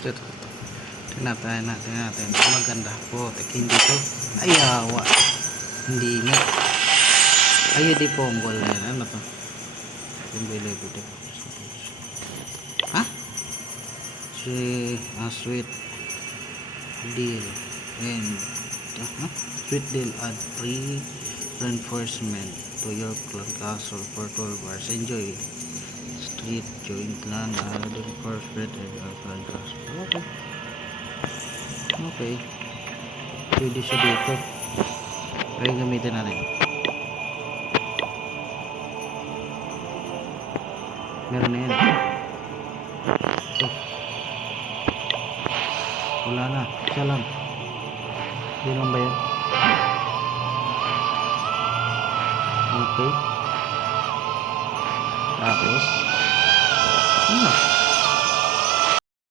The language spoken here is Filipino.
Ito. Tingnan natin. Maganda po. Hindi to. Ayawa. Hindi nga. Ayaw di ponggol na yan. Ano to? Kumbili ko dito. Ha? Sweet deal. And sweet deal add free reinforcement to your castle for 12 hours. Enjoy. Street joint lang. Reinforcement and alcohol castle. Okay. Okay. Pwede siya dito. Kaya gamitin natin. Meron na yan. Oh. Wala na. Isa lang. Hindi lang ba yan? Okay. Tapos. Ano?